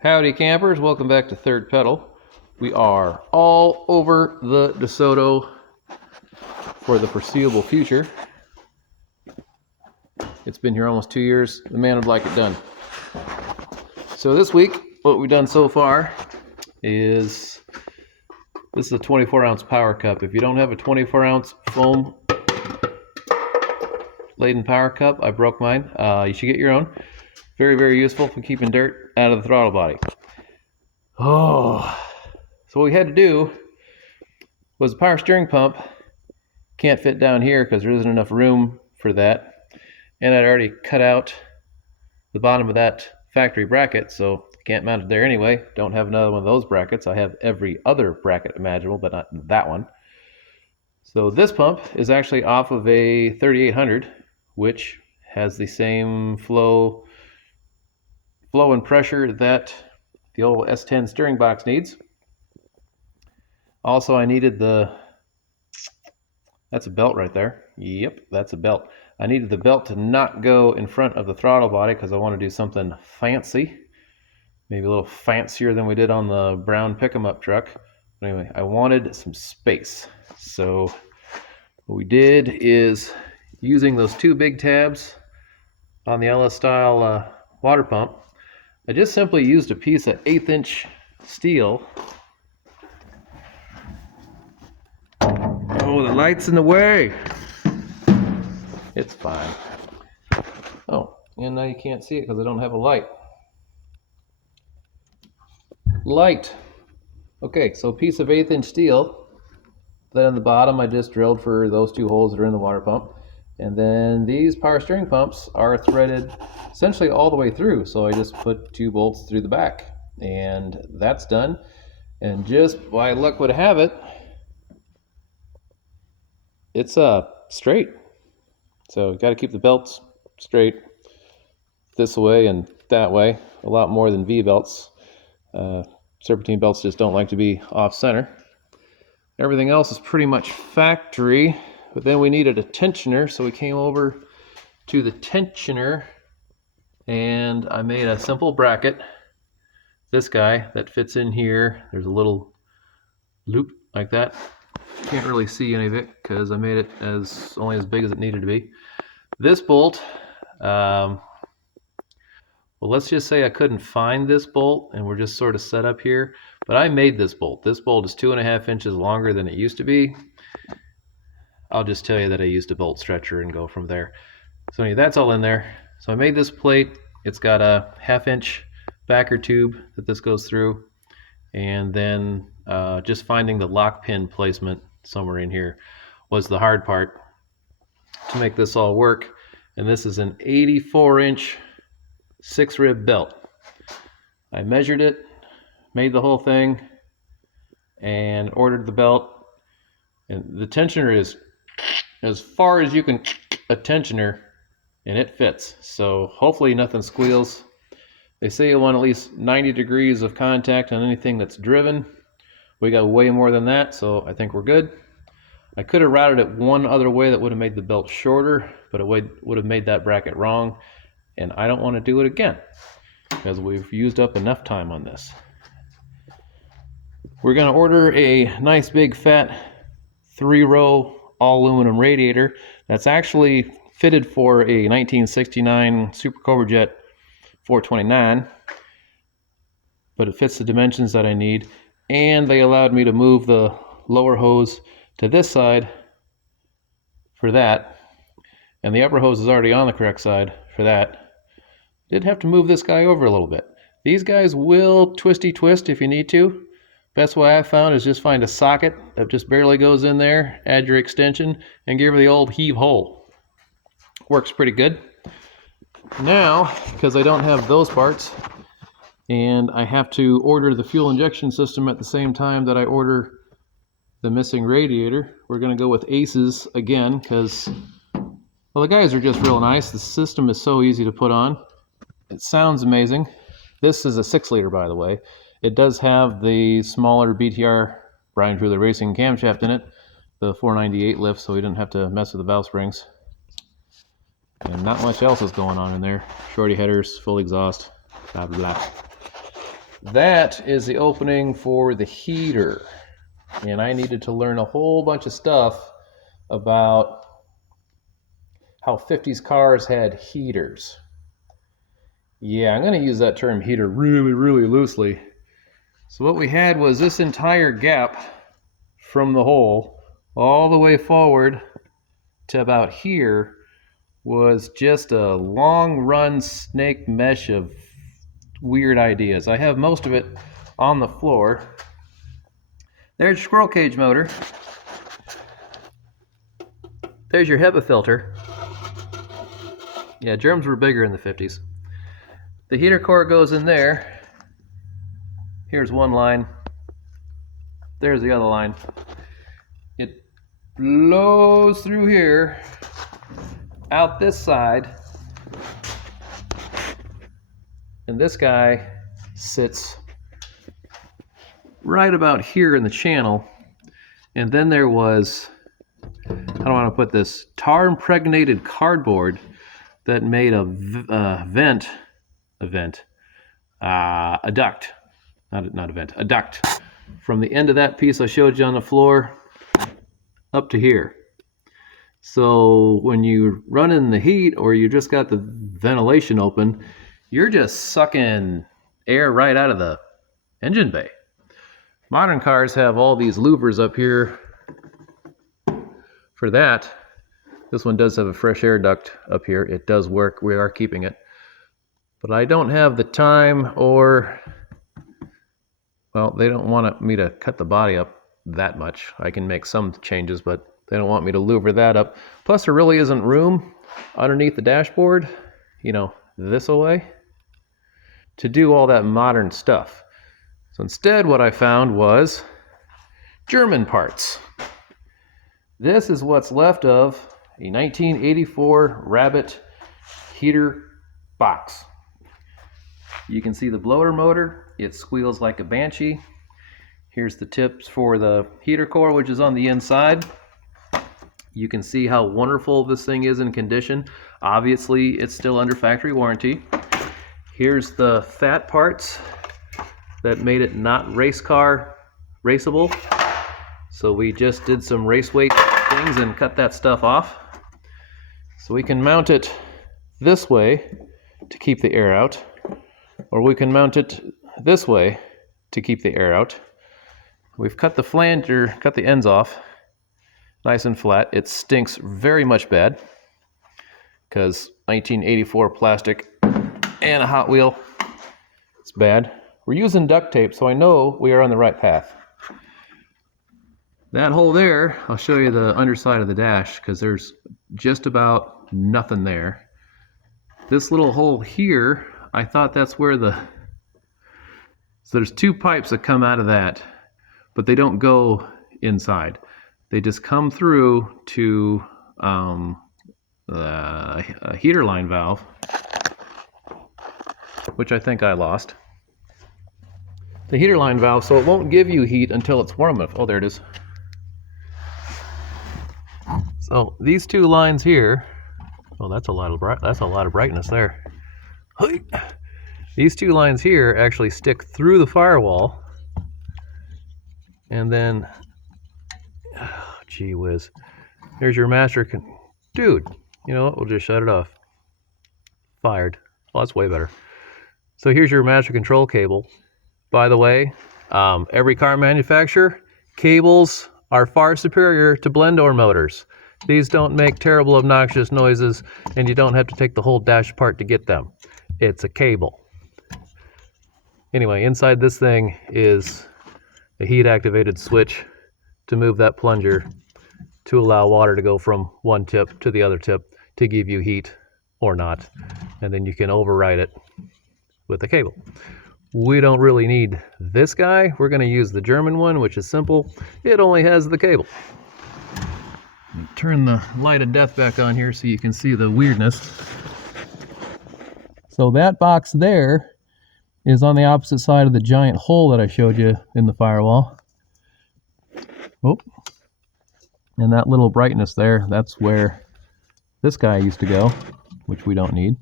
Howdy campers, welcome back to Third Pedal. We are all over the Desoto for the foreseeable future. It's been here almost 2 years. The man would like it done. So this week, what we've done so far is, this is a 24-ounce power cup. If you don't have a 24-ounce foam laden power cup, I broke mine. You should get your own. Very, very useful for keeping dirt out of the throttle body. Oh, so what we had to do was the power steering pump can't fit down here because there isn't enough room for that. And I'd already cut out the bottom of that factory bracket, so can't mount it there anyway. Don't have another one of those brackets. I have every other bracket imaginable, but not that one. So this pump is actually off of a 3800, which has the same flow and pressure that the old S10 steering box needs. Also, I needed that's a belt right there. Yep, that's a belt. I needed the belt to not go in front of the throttle body because I want to do something fancy. Maybe a little fancier than we did on the brown pick-em-up truck. But anyway, I wanted some space. So what we did is, using those two big tabs on the LS style water pump, I just simply used a piece of 1/8" steel. Oh, the light's in the way. It's fine. Oh, and now you can't see it because I don't have a light. Light. Okay, so a piece of 1/8" steel. Then on the bottom I just drilled for those two holes that are in the water pump. And then these power steering pumps are threaded essentially all the way through. So I just put 2 bolts through the back and that's done. And just by luck would have it, it's straight. So you got to keep the belts straight this way and that way, a lot more than V belts. Serpentine belts just don't like to be off center. Everything else is pretty much factory, but then we needed a tensioner, so we came over to the tensioner and I made a simple bracket. This guy that fits in here, there's a little loop like that. Can't really see any of it because I made it only as big as it needed to be. This bolt, well, let's just say I couldn't find this bolt and we're just sort of set up here, but I made this bolt. This bolt is 2.5 inches longer than it used to be. I'll just tell you that I used a bolt stretcher and go from there. So anyway, that's all in there. So I made this plate. It's got a 1/2 inch backer tube that this goes through, and then just finding the lock pin placement somewhere in here was the hard part to make this all work. And this is an 84-inch 6-rib belt. I measured it, made the whole thing, and ordered the belt. And the tensioner is as far as you can a tensioner, and it fits. So hopefully nothing squeals. They say you want at least 90 degrees of contact on anything that's driven. We got way more than that, so I think we're good. I could have routed it one other way that would have made the belt shorter, but it would have made that bracket wrong, and I don't want to do it again because we've used up enough time on this. We're going to order a nice big fat 3-row all aluminum radiator that's actually fitted for a 1969 Super Cobra Jet 429, but it fits the dimensions that I need. And they allowed me to move the lower hose to this side for that, and the upper hose is already on the correct side for that. Did have to move this guy over a little bit. These guys will twisty twist if you need to. Best way I've found is just find a socket that just barely goes in there, add your extension, and give her the old heave hole. Works pretty good. Now, because I don't have those parts, and I have to order the fuel injection system at the same time that I order the missing radiator, we're going to go with Aces again because, well, the guys are just real nice. The system is so easy to put on. It sounds amazing. This is a 6-liter, by the way. It does have the smaller BTR Brian Truly Racing camshaft in it, the 498 lift, so we didn't have to mess with the valve springs. And not much else is going on in there. Shorty headers, full exhaust, blah blah blah. that is the opening for the heater. And I needed to learn a whole bunch of stuff about how 50s cars had heaters. Yeah, I'm going to use that term heater really, really loosely. So what we had was this entire gap from the hole all the way forward to about here was just a long run snake mesh of weird ideas. I have most of it on the floor. There's your squirrel cage motor. There's your HEPA filter. Yeah, germs were bigger in the 50s. The heater core goes in there. Here's one line. There's the other line. It blows through here, out this side, and this guy sits right about here in the channel. And then there was, I don't want to put this, tar impregnated cardboard that made a duct, a duct from the end of that piece I showed you on the floor up to here. So when you run in the heat or you just got the ventilation open, you're just sucking air right out of the engine bay. Modern cars have all these louvers up here for that. This one does have a fresh air duct up here. It does work. We are keeping it. But I don't have the time, or, well, they don't want me to cut the body up that much. I can make some changes, but they don't want me to louver that up. Plus, there really isn't room underneath the dashboard, you know, this away, to do all that modern stuff. So instead, what I found was German parts. This is what's left of a 1984 Rabbit heater box. You can see the blower motor. It squeals like a banshee. Here's the tips for the heater core, which is on the inside. You can see how wonderful this thing is in condition. Obviously, it's still under factory warranty. Here's the fat parts that made it not race car raceable. So we just did some race weight things and cut that stuff off. So we can mount it this way to keep the air out, or we can mount it this way to keep the air out. We've cut the flanger, cut the ends off nice and flat. It stinks very much bad because 1984 plastic and a Hot Wheel, it's bad. We're using duct tape, so I know we are on the right path. That hole there, I'll show you the underside of the dash because there's just about nothing there. This little hole here, I thought that's where so there's two pipes that come out of that, but they don't go inside. They just come through to a heater line valve, which I think I lost. The heater line valve, so it won't give you heat until it's warm enough. Oh, there it is. So these two lines here, oh, that's a lot of brightness there. These two lines here actually stick through the firewall, and then, oh, gee whiz, there's your master. Dude, you know what? We'll just shut it off. Fired. Well, that's way better. So here's your master control cable. By the way, every car manufacturer, cables are far superior to blend door motors. These don't make terrible, obnoxious noises, and you don't have to take the whole dash apart to get them. It's a cable. Anyway, inside this thing is a heat-activated switch to move that plunger to allow water to go from one tip to the other tip to give you heat or not. And then you can override it with the cable. We don't really need this guy. We're going to use the German one, which is simple. It only has the cable. Turn the light of death back on here so you can see the weirdness. So that box there is on the opposite side of the giant hole that I showed you in the firewall. Oh, and that little brightness there, that's where this guy used to go, which we don't need.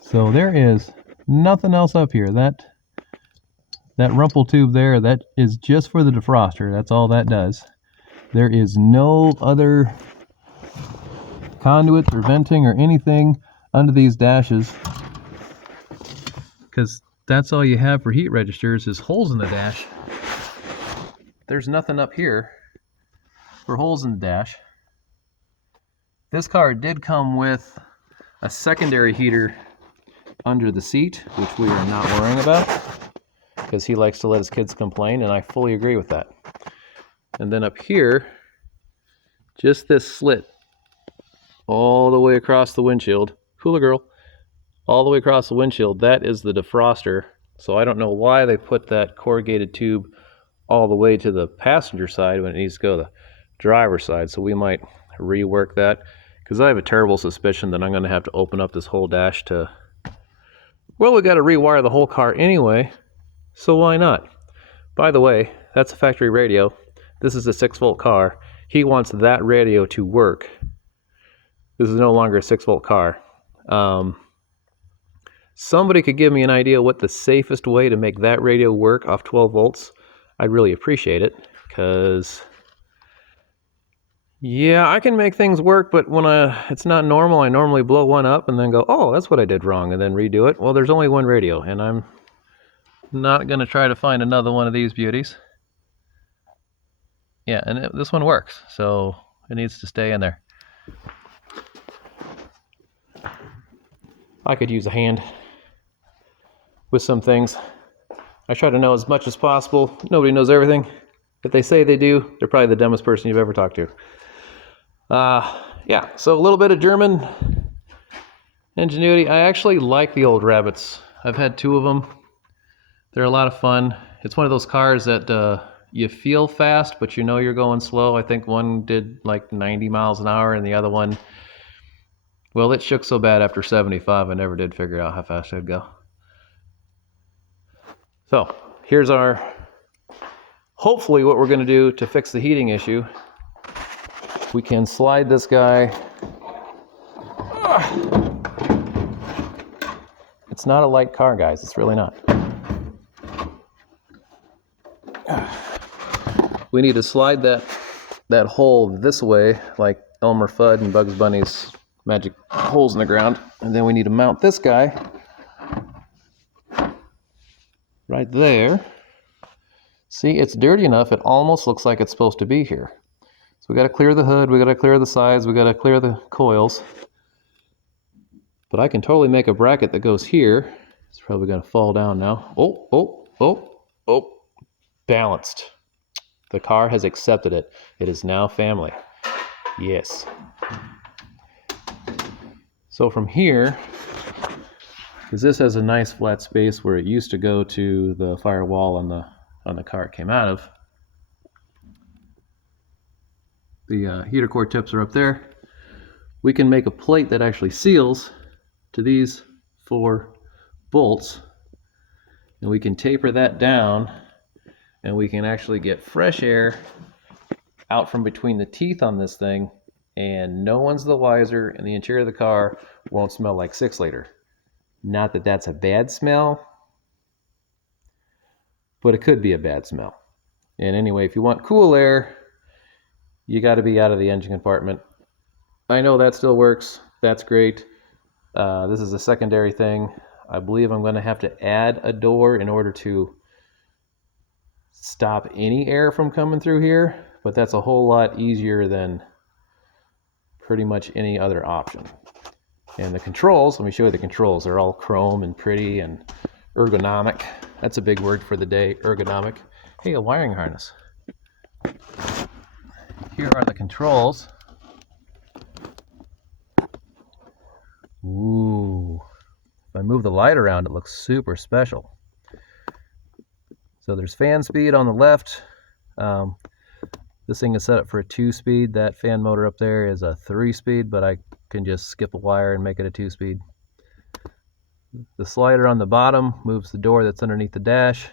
So there is nothing else up here. That That rumple tube there, that is just for the defroster. That's all that does. There is no other conduits or venting or anything under these dashes, because that's all you have for heat registers is holes in the dash. There's nothing up here for holes in the dash. This car did come with a secondary heater under the seat, which we are not worrying about, because he likes to let his kids complain, and I fully agree with that. And then up here, just this slit all the way across the windshield, cooler girl, all the way across the windshield, that is the defroster. So I don't know why they put that corrugated tube all the way to the passenger side when it needs to go to the driver's side. So we might rework that, because I have a terrible suspicion that I'm going to have to open up this whole dash to, well, we got to rewire the whole car anyway, so why not? By the way, that's a factory radio. This is a 6-volt car. He wants that radio to work. This is no longer a 6-volt car. Somebody could give me an idea what the safest way to make that radio work off 12 volts. I'd really appreciate it, because yeah, I can make things work, but when it's not normal, I normally blow one up and then go, oh, that's what I did wrong, and then redo it. Well, there's only one radio, and I'm not going to try to find another one of these beauties. Yeah, and this one works, so it needs to stay in there. I could use a hand with some things. I try to know as much as possible. Nobody knows everything. If they say they do, they're probably the dumbest person you've ever talked to. Yeah, so a little bit of German ingenuity. I actually like the old Rabbits. I've had 2 of them. They're a lot of fun. It's one of those cars that you feel fast, but you know you're going slow. I think one did like 90 miles an hour, and the other one, well, it shook so bad after 75, I never did figure out how fast I'd go. So here's hopefully what we're going to do to fix the heating issue. We can slide this guy. It's not a light car, guys. It's really not. We need to slide that hole this way, like Elmer Fudd and Bugs Bunny's magic holes in the ground. And then we need to mount this guy right there. See, it's dirty enough, it almost looks like it's supposed to be here. So we got to clear the hood, we got to clear the sides, we got to clear the coils. But I can totally make a bracket that goes here. It's probably going to fall down now. Oh, balanced. The car has accepted it. It is now family. Yes. So from here, because this has a nice flat space where it used to go to the firewall on the car it came out of. The heater core tips are up there. We can make a plate that actually seals to these 4 bolts, and we can taper that down, and we can actually get fresh air out from between the teeth on this thing, and no one's the wiser, and the interior of the car won't smell like 6-liter. Not that that's a bad smell, but it could be a bad smell. And anyway, if you want cool air, you got to be out of the engine compartment. I know that still works. That's great. This is a secondary thing. I believe I'm going to have to add a door in order to stop any air from coming through here, but that's a whole lot easier than pretty much any other option. And the controls, let me show you the controls. They're all chrome and pretty and ergonomic. That's a big word for the day, ergonomic. Hey, a wiring harness. Here are the controls. Ooh. If I move the light around, it looks super special. So there's fan speed on the left. This thing is set up for a 2-speed. That fan motor up there is a 3-speed, but I can just skip a wire and make it a 2-speed. The slider on the bottom moves the door that's underneath the dash.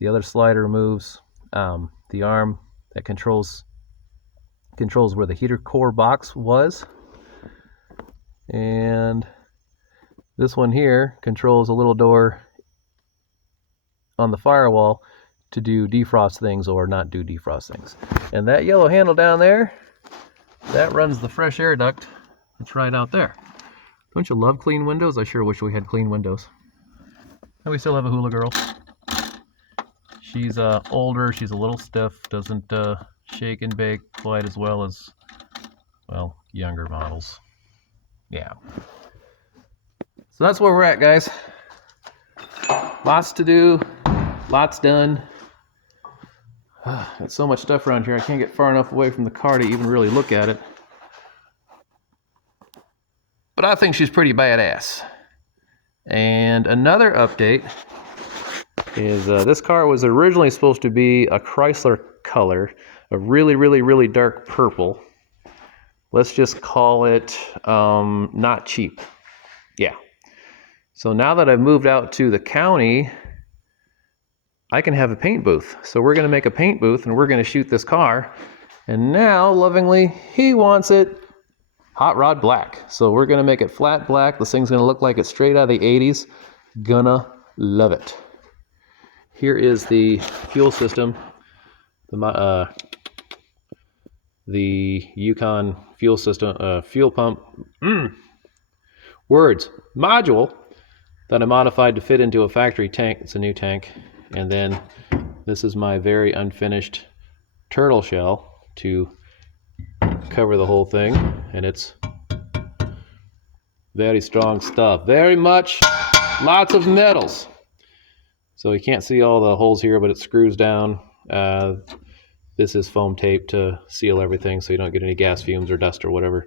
The other slider moves the arm that controls where the heater core box was. And this one here controls a little door on the firewall to do defrost things or not do defrost things. And that yellow handle down there, that runs the fresh air duct. It's right out there. Don't you love clean windows? I sure wish we had clean windows. And we still have a hula girl. She's older, she's a little stiff, doesn't shake and bake quite as well as, well, younger models. Yeah. So that's where we're at, guys. Lots to do, lots done. There's so much stuff around here, I can't get far enough away from the car to even really look at it. But I think she's pretty badass. And another update is this car was originally supposed to be a Chrysler color, a really, really, really dark purple. Let's just call it not cheap. Yeah. So now that I've moved out to the county, I can have a paint booth. So we're going to make a paint booth and we're going to shoot this car. And now, lovingly, he wants it hot rod black. So we're going to make it flat black. This thing's going to look like it's straight out of the 80s. Gonna love it. Here is the fuel system. The Yukon fuel system, fuel pump. Words. Module that I modified to fit into a factory tank. It's a new tank. And then this is my very unfinished turtle shell to cover the whole thing. And it's very strong stuff. Very much. Lots of metals. So you can't see all the holes here, but it screws down. This is foam tape to seal everything so you don't get any gas fumes or dust or whatever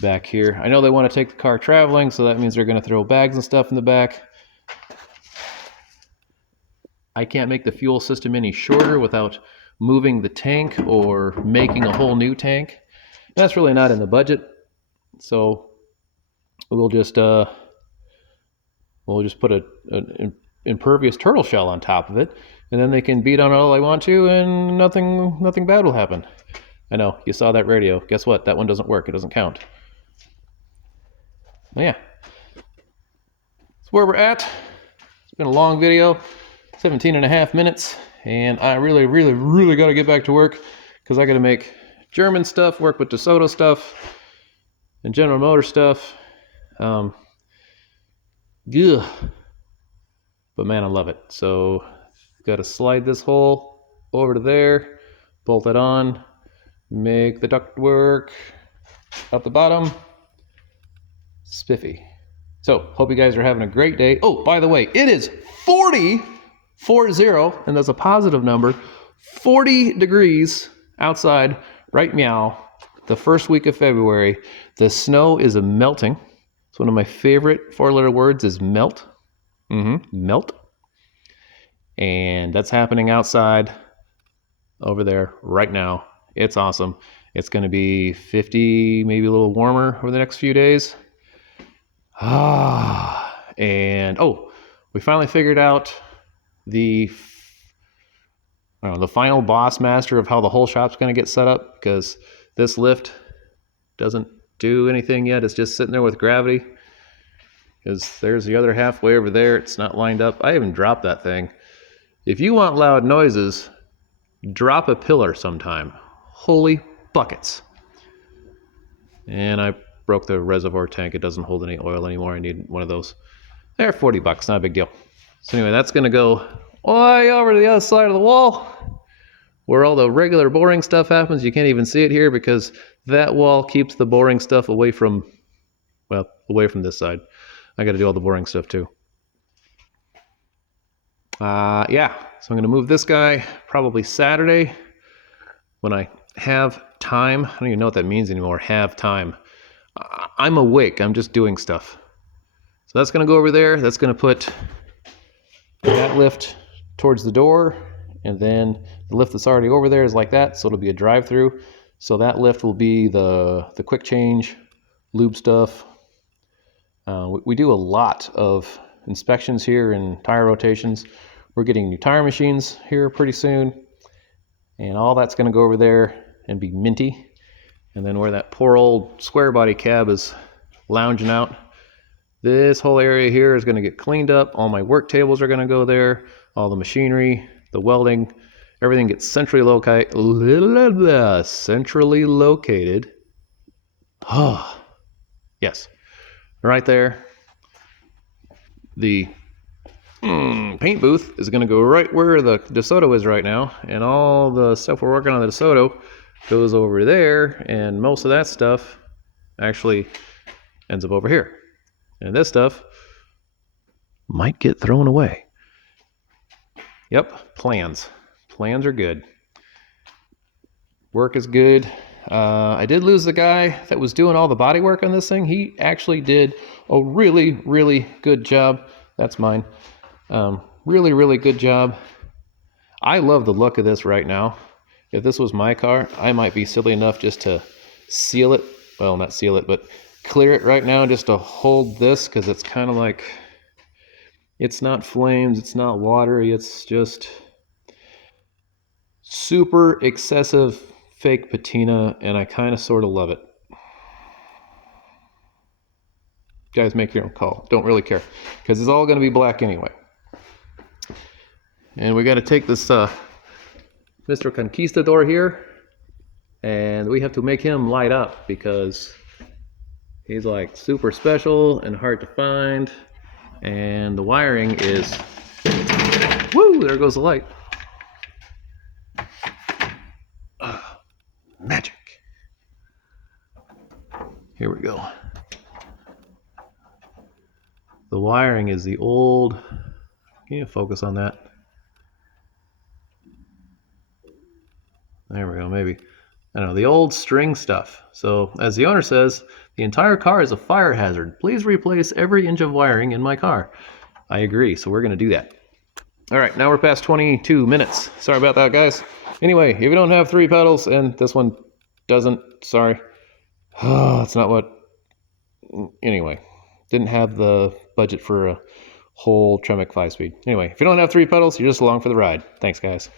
back here. I know they want to take the car traveling, so that means they're going to throw bags and stuff in the back. I can't make the fuel system any shorter without moving the tank or making a whole new tank. That's really not in the budget. So we'll just put an impervious turtle shell on top of it, and then they can beat on it all they want to, and nothing bad will happen. I know, you saw that radio. Guess what? That one doesn't work. It doesn't count. Yeah. That's where we're at. It's been a long video, 17.5 minutes, and I really, really, really got to get back to work because I got to make German stuff, work with Desoto stuff, and General Motors stuff. Ugh. But man, I love it. So got to slide this hole over to there, bolt it on, make the duct work up the bottom. Spiffy. So hope you guys are having a great day. Oh, by the way, it is 40, and that's a positive number, 40 degrees outside right meow, the first week of February. The snow is melting. It's one of my favorite four-letter words is melt. Melt. And that's happening outside over there right now. It's awesome. It's going to be 50, maybe a little warmer over the next few days. And we finally figured out the final boss master of how the whole shop's going to get set up, because this lift doesn't do anything yet. It's just sitting there with gravity. Because there's the other halfway over there. It's not lined up. I even dropped that thing. If you want loud noises, drop a pillar sometime. Holy buckets. And I broke the reservoir tank. It doesn't hold any oil anymore. I need one of those. They're $40, not a big deal. So anyway, that's going to go way over to the other side of the wall where all the regular boring stuff happens. You can't even see it here because that wall keeps the boring stuff away from this side. I got to do all the boring stuff too. Yeah, so I'm going to move this guy probably Saturday when I have time. I don't even know what that means anymore, have time. I'm awake, I'm just doing stuff. So that's going to go over there. That's going to put that lift towards the door, and then the lift that's already over there is like that, so it'll be a drive-through. So that lift will be the quick change, lube stuff. We do a lot of inspections here and tire rotations. We're getting new tire machines here pretty soon, and all that's going to go over there and be minty. And then where that poor old square body cab is lounging out, this whole area here is going to get cleaned up. All my work tables are going to go there. all the machinery, the welding, everything gets centrally located. Oh, yes, right there. The paint booth is going to go right where the Desoto is right now, and all the stuff we're working on the Desoto goes over there, and most of that stuff actually ends up over here. And this stuff might get thrown away. Yep, plans. Plans are good. Work is good. I did lose the guy that was doing all the body work on this thing. He actually did a really, really good job. That's mine. Really, really good job. I love the look of this right now. If this was my car, I might be silly enough just to seal it. Well, not seal it, but clear it right now just to hold this, because it's kind of like, it's not flames, it's not watery, it's just super excessive fake patina, and I kind of sort of love it. Guys, make your own call. Don't really care, because it's all going to be black anyway. And we got to take this Mr. Conquistador here, and we have to make him light up because he's like super special and hard to find, and the wiring is, woo, there goes the light. Magic. Here we go. The wiring is the old, can you focus on that? There we go, maybe. I don't know, the old string stuff. So, as the owner says, the entire car is a fire hazard. Please replace every inch of wiring in my car. I agree, so we're going to do that. All right, now we're past 22 minutes. Sorry about that, guys. Anyway, if you don't have 3 pedals, and this one doesn't, sorry. Oh, it's not what... Anyway, didn't have the budget for a whole Tremec 5-speed. Anyway, if you don't have 3 pedals, you're just along for the ride. Thanks, guys.